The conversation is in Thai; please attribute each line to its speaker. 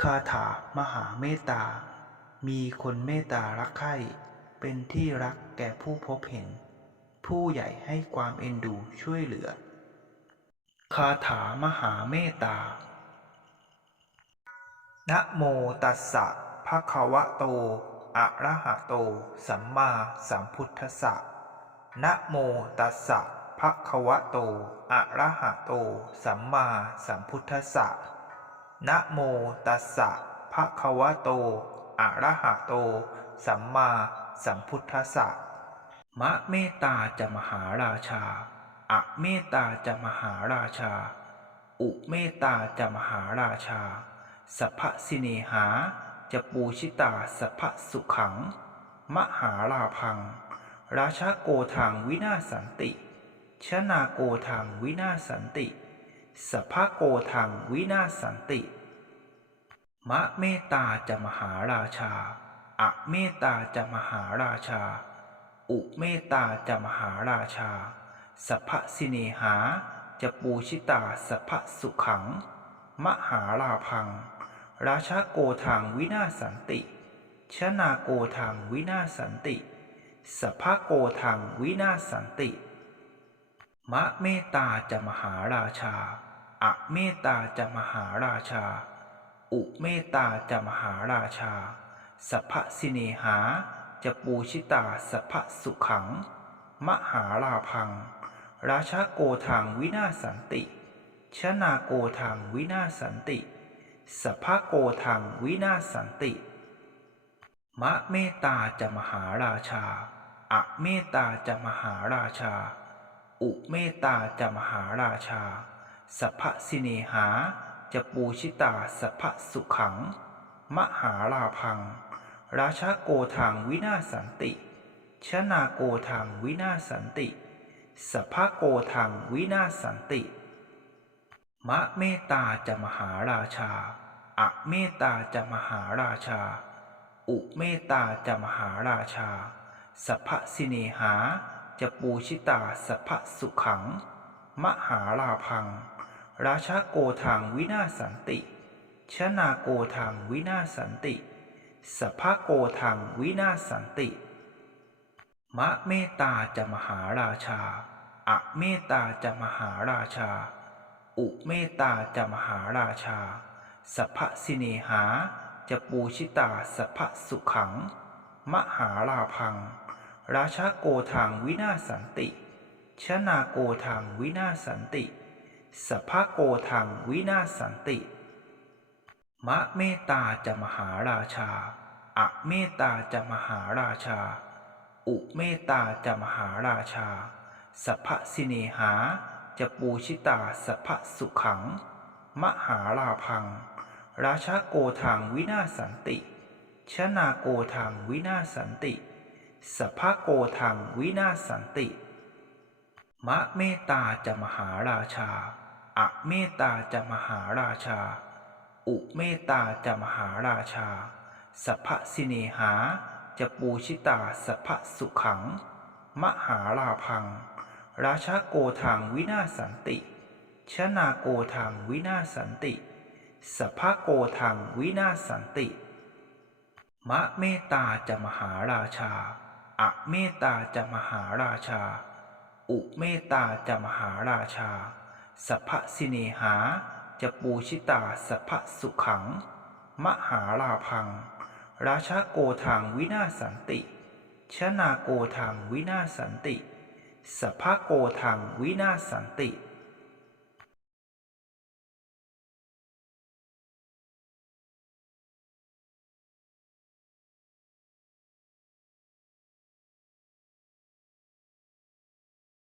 Speaker 1: คาถามหาเมตตา มีคนเมตตารักใคร่เป็นที่รักแก่ผู้พบเห็น ผู้ใหญ่ให้ความเอ็นดูช่วยเหลือ คาถามหาเมตตา นะโมตัสสะภะคะวะโต อะระหะโต สัมมาสัมพุทธัสสะ นะโมตัสสะภะคะวะโต อะระหะโต สัมมาสัมพุทธัสสะ นะโมตัสสะภะคะวะโต อะระหะโต สัมมาสัมพุทธัสสะ มะเมตตาจะมหาราชา อะเมตตาจะมหาราชา อุเมตตาจะมหาราชา สัพพสิเนหา จะปูชิตาสัพพสุขัง มหาราพัง ราชาโกทางวินาศสันติ ชนาโกทางวินาศสันติ สัพพโกทางวินาศสันติ มะเมตตาจะมหาราชา อะเมตตาจะมหาราชา อุเมตตาจะมหาราชาสัพสิเนหา จะปูชิตาสัพสุขัง มหาราพัง ราชาโกทางวินาศสันติ ชนาโกทางวินาศสันติสัพพโกทางวินาศสันติ มะเมตตาจะมหาราชา อะเมตตาจะมหาราชา อุเมตตาจะมหาราชา สัพพสิเนหา จะปูชิตาสัพพสุขัง มหาราพัง ราชาโกทางวินาศสันติ ชนาโกทางวินาศสันติ สัพพโกทางวินาศสันติ มะเมตตาจะมหาราชา อะเมตตาจะมหาราชา อุเมตตาจะมหาราชา สัพพสิเนหา จะปูชิตาสัพพสุขัง มหาราพัง ราชาโกทางวินาศสันติ ชนาโกทางวินาศสันติ สัพพโกทางวินาศสันติ มะเมตตาจะมหาราชา อะเมตตาจะมหาราชา อุเมตตาจะมหาราชา สัพพสิเนหา จะปูชิตาสัพพสุขัง มหาราพัง ราชาโกทางวินาศสันติ ชนาโกทางวินาศสันติสัพพโกทางวินาศสันติ มะเมตตาจะมหาราชา อะเมตตาจะมหาราชา อุเมตตาจะมหาราชา สัพพสิเนหา จะปูชิตาสัพพสุขัง มหาราพัง ราชาโกทางวินาศสันติ ชนาโกทางวินาศสันติ สัพพโกทางวินาศสันติ มะเมตตาจะมหาราชา อะเมตตาจะมหาราชา อุเมตตาจะมหาราชา สัพพสิเนหา จะปูชิตาสัพพสุขัง มหาราพัง ราชาโกทางวินาศสันติ ชนาโกทางวินาศสันติ สัพพโกทางวินาศสันติ มะเมตตาจะมหาราชา อะเมตตาจะมหาราชา อุเมตตาจะมหาราชาสัพพสิเนหา จะปูชิตาสัพพสุขัง มหาราพัง ราชาโกทางวินาศสันติชนาโกทางวินาศสันติสัพพโกทางวินาศสันติ มะเมตตาจะมหาราชา อเมตตาจะมหาราชา อุเมตตาจะมหาราชา สัพพสิเนหา จะปูชิตาสัพพสุขัง มหาราพัง ราชาโกทางวินาศสันติ ชนาโกทางวินาศสันติ สัพพโกทางวินาศสันติ